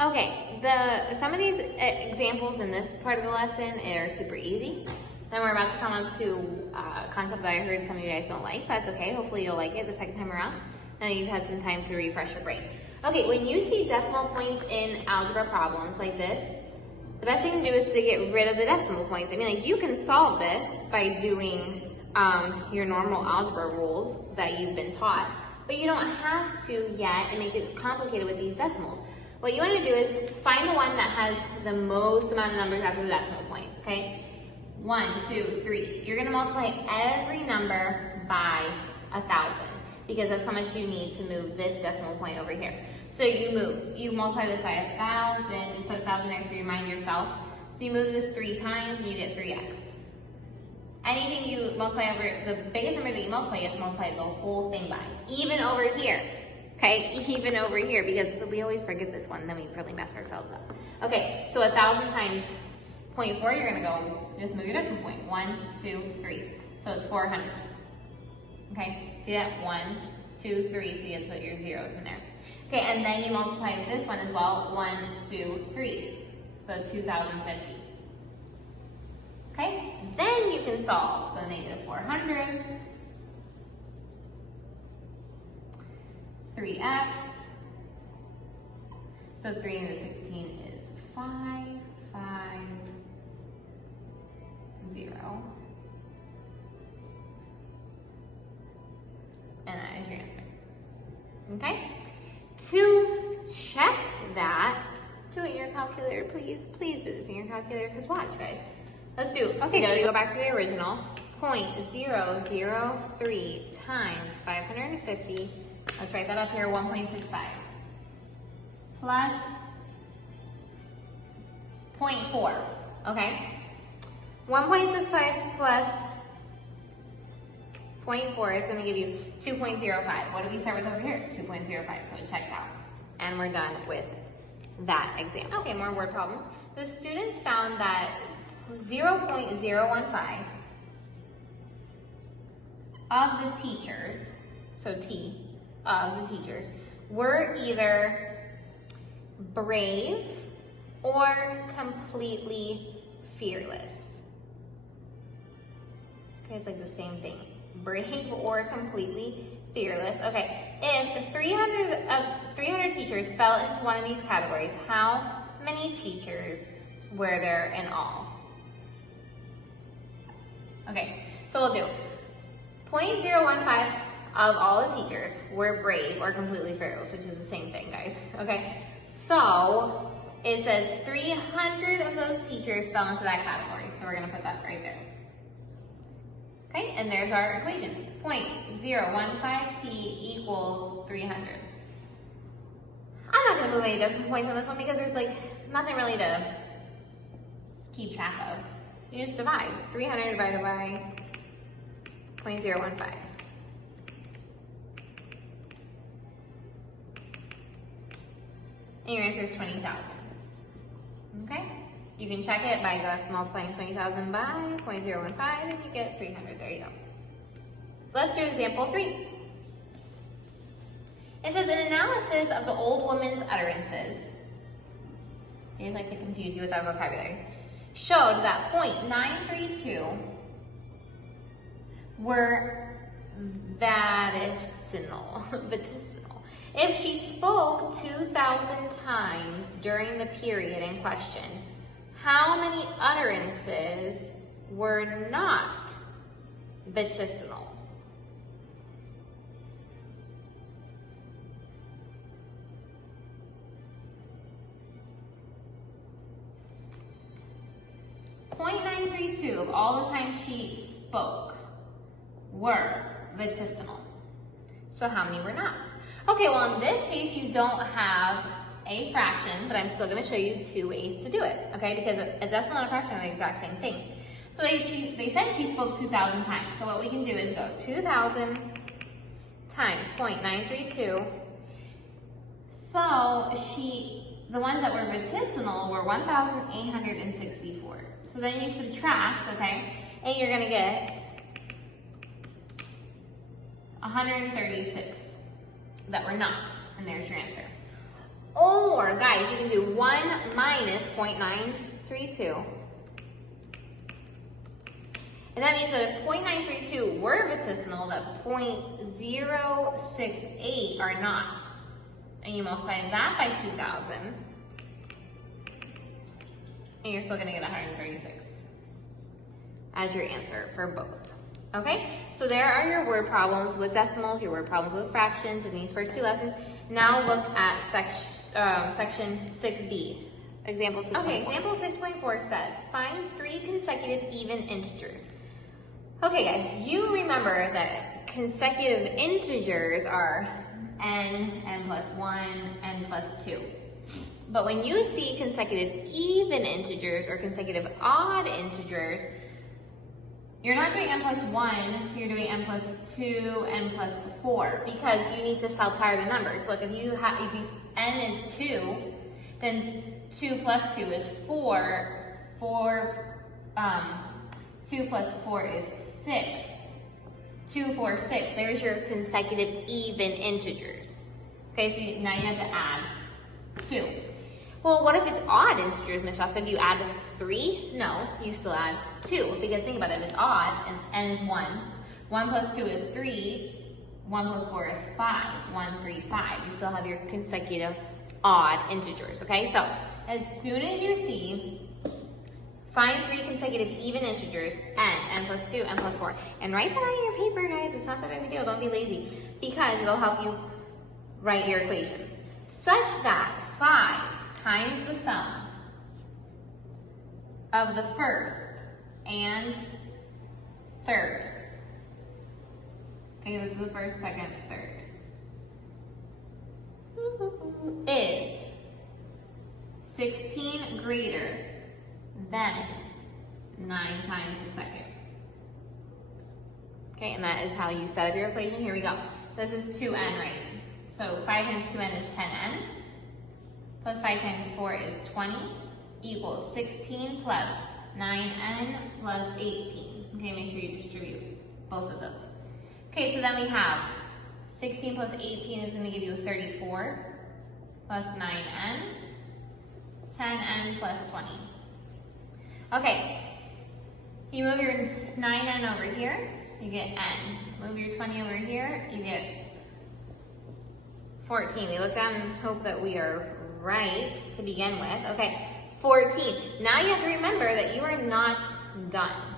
Okay, some of these examples in this part of the lesson are super easy. Then we're about to come up to a concept that I heard some of you guys don't like. That's okay, hopefully you'll like it the second time around. Now you've had some time to refresh your brain. Okay, when you see decimal points in algebra problems like this, the best thing to do is to get rid of the decimal points. I mean, like, you can solve this by doing your normal algebra rules that you've been taught, but you don't have to yet and make it complicated with these decimals. What you want to do is find the one that has the most amount of numbers after the decimal point, okay? 1, 2, 3. You're going to multiply every number by 1,000 because that's how much you need to move this decimal point over here. So you multiply this by 1,000, just put 1,000 there to remind yourself. So you move this 3 times and you get 3x. Anything you multiply over, the biggest number that you multiply, you have to multiply the whole thing by. Even over here, okay? Even over here, because we always forget this one, then we really mess ourselves up. Okay, so 1,000 times 0.4, you're gonna go, just move your decimal point. 1, 2, 3. So it's 400. Okay, see that? 1, 2, 3, so you have to put your zeros in there. Okay, and then you multiply this one as well. 1, 2, 3. So 2,050. Okay, then you can solve. So negative 400, 3x. So 316 is 5, 5, 0. And that is your answer. Okay? To check that, do it in your calculator, please. Please do this in your calculator, because watch, guys. Let's do, okay, so we go back to the original. 0.003 times 550. Let's write that up here, 1.65. Plus 0.4, okay? 1.65 plus 0.4 is going to give you 2.05. What do we start with over here? 2.05, so it checks out. And we're done with that exam. Okay, more word problems. The students found that 0.015 of the teachers, so T, of the teachers, were either brave or completely fearless. Okay, it's like the same thing. Brave or completely fearless. Okay, if 300 teachers fell into one of these categories, how many teachers were there in all? Okay, so we'll do 0.015 of all the teachers were brave or completely fearless, which is the same thing, guys. Okay, so it says 300 of those teachers fell into that category, so we're going to put that right there. Okay, and there's our equation. 0.015t equals 300. I'm not going to move any decimal points on this one because there's like nothing really to keep track of. You just divide. 300 divided by 0.015. And your answer is 20,000. Okay? You can check it by just multiplying 20,000 by 0.015 and you get 300. There you go. Let's do example 3. It says an analysis of the old woman's utterances. I just like to confuse you with that vocabulary. Showed that 0.932 were vaticinal. If she spoke 2,000 times during the period in question, how many utterances were not vaticinal? .932 of all the times she spoke were vaticinal. So how many were not? Okay, well in this case you don't have a fraction, but I'm still going to show you 2 ways to do it, okay? Because a decimal and a fraction are the exact same thing. So they said she spoke 2,000 times. So what we can do is go 2,000 times 0.932. So the ones that were vaticinal were 1,864. So then you subtract, okay, and you're going to get 136 that were not, and there's your answer. Or, guys, 5, you can do 1 minus 0.932. And that means that 0.932 were vicinal, that 0.068 are not. And you multiply that by 2,000, and you're still gonna get 136 as your answer for both. Okay, so there are your word problems with decimals, your word problems with fractions in these first two lessons. Now look at section 6B, example 6.4. Okay, example 6.4 says, find 3 consecutive even integers. Okay guys, you remember that consecutive integers are n plus 1, n plus 2. But when you see consecutive even integers or consecutive odd integers, you're not doing n plus 1, you're doing n plus 2, n plus 4, because you need to subtract the numbers. Look, if n is 2, then 2 plus 2 is 4, 2 plus 4 is 6, 2, 4, 6, there's your consecutive even integers. Okay, so now you have to add 2. Well, what if it's odd integers, Miss Shaska? Do you add 3? No, you still add 2, because think about it, it's odd, and n is 1. 1 plus 2 is 3, 1 plus 4 is 5, 1, 3, 5. You still have your consecutive odd integers, okay? So, as soon as you see, find 3 consecutive even integers, n plus 2, n plus 4, and write that on your paper, guys. It's not that big of a deal, don't be lazy, because it'll help you write your equation. Such that 5 times the sum of the first and third. Okay, this is the first, second, third. Is 16 greater than 9 times the second. Okay, and that is how you set up your equation. Here we go. This is 2n, right? So 5 times 2n is 10n. Plus 5 times 4 is 20, equals 16 plus 9n plus 18. Okay, make sure you distribute both of those. Okay, so then we have 16 plus 18 is going to give you 34, plus 9n, 10n plus 20. Okay, you move your 9n over here, you get n. Move your 20 over here, you get 14. We look down and hope that we are right to begin with. Okay, 14. Now you have to remember that you are not done.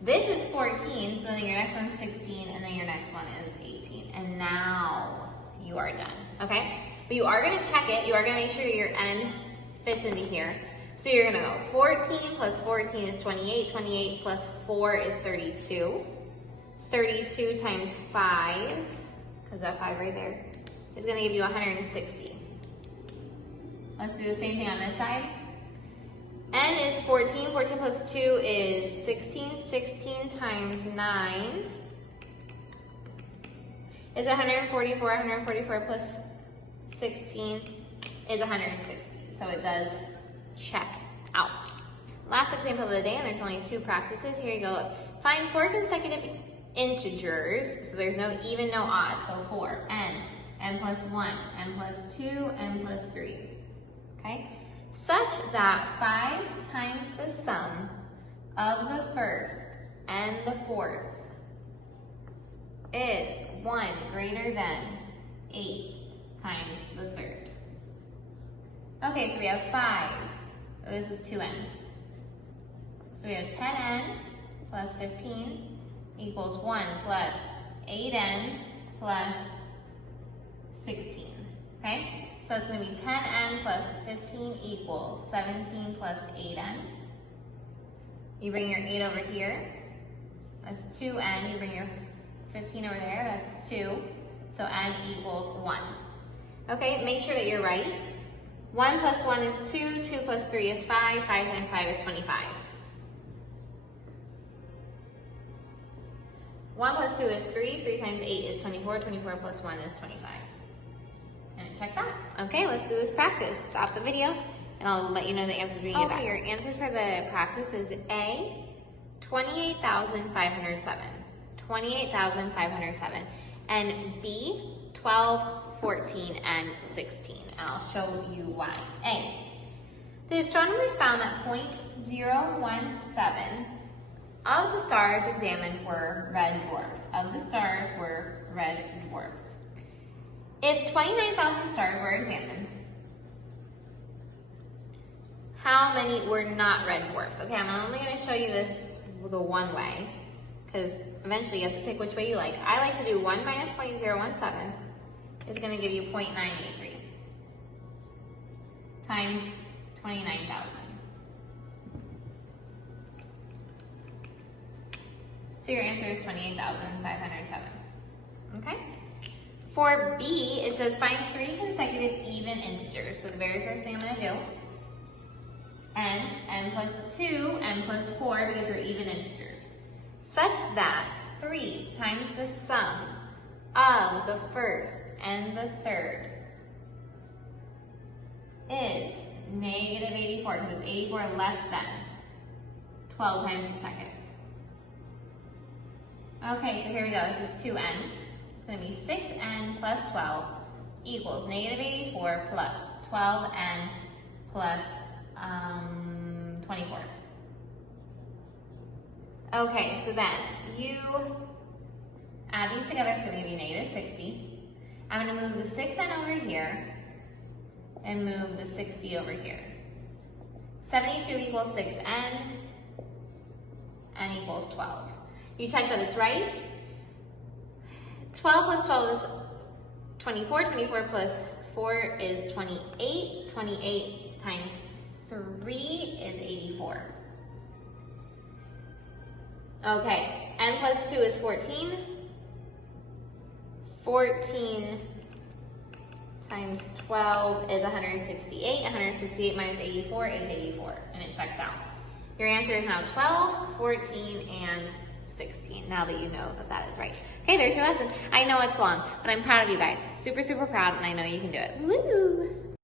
This is 14, so then your next one's 16, and then your next one is 18. And now you are done, okay? But you are gonna check it. You are gonna make sure your n fits into here. So you're gonna go 14 plus 14 is 28. 28 plus 4 is 32. 32 times 5, because that 5 right there, is gonna give you 160. Let's do the same thing on this side. N is 14. 14 plus 2 is 16. 16 times 9 is 144. 144 plus 16 is 160. So it does check out. Last example of the day, and there's only 2 practices. Here you go. Find 4 consecutive integers. So there's no even, no odd. So 4. N plus 1, n plus 2, n plus 3. Okay? Such that 5 times the sum of the first and the fourth is 1 greater than 8 times the third. Okay, so we have 5. So this is 2n. So we have 10n plus 15 equals 1 plus 8n plus 16. Okay? So it's going to be 10n plus 15 equals 17 plus 8n. You bring your 8 over here. That's 2n. You bring your 15 over there. That's 2. So n equals 1. Okay, make sure that you're right. 1 plus 1 is 2. 2 plus 3 is 5. 5 times 5 is 25. 1 plus 2 is 3. 3 times 8 is 24. 24 plus 1 is 25. And it checks out. Okay, let's do this practice. Stop the video, and I'll let you know the answers when you get back. Your answers for the practice is A, 28,507. 28,507. And B, 12 14, and 16. And I'll show you why. A, the astronomers found that 0.017 of the stars examined were red dwarfs. Of the stars were red dwarfs. If 29,000 stars were examined, how many were not red dwarfs? Okay, I'm only going to show you this the one way, because eventually you have to pick which way you like. I like to do 1 minus 0.017 is going to give you 0.983 times 29,000. So your answer is 28,507. Okay? For B, it says find 3 consecutive even integers. So the very first thing I'm going to do, n plus 2, n plus 4, because they're even integers, such that 3 times the sum of the first and the third is negative 84, because it's 84 less than 12 times the second. Okay, so here we go. This is 2n. It's going to be 6n plus 12 equals negative 84 plus 12n plus 24. Okay, so then you add these together. It's going to give you negative 60. I'm going to move the 6n over here and move the 60 over here. 72 equals 6n, n equals 12. You check that it's right. 12 plus 12 is 24. 24 plus 4 is 28. 28 times 3 is 84. Okay, n plus 2 is 14. 14 times 12 is 168. 168 minus 84 is 84, and it checks out. Your answer is now 12, 14, and 16, now that you know that that is right. Okay, there's your lesson. I know it's long, but I'm proud of you guys. Super, super proud, and I know you can do it. Woo!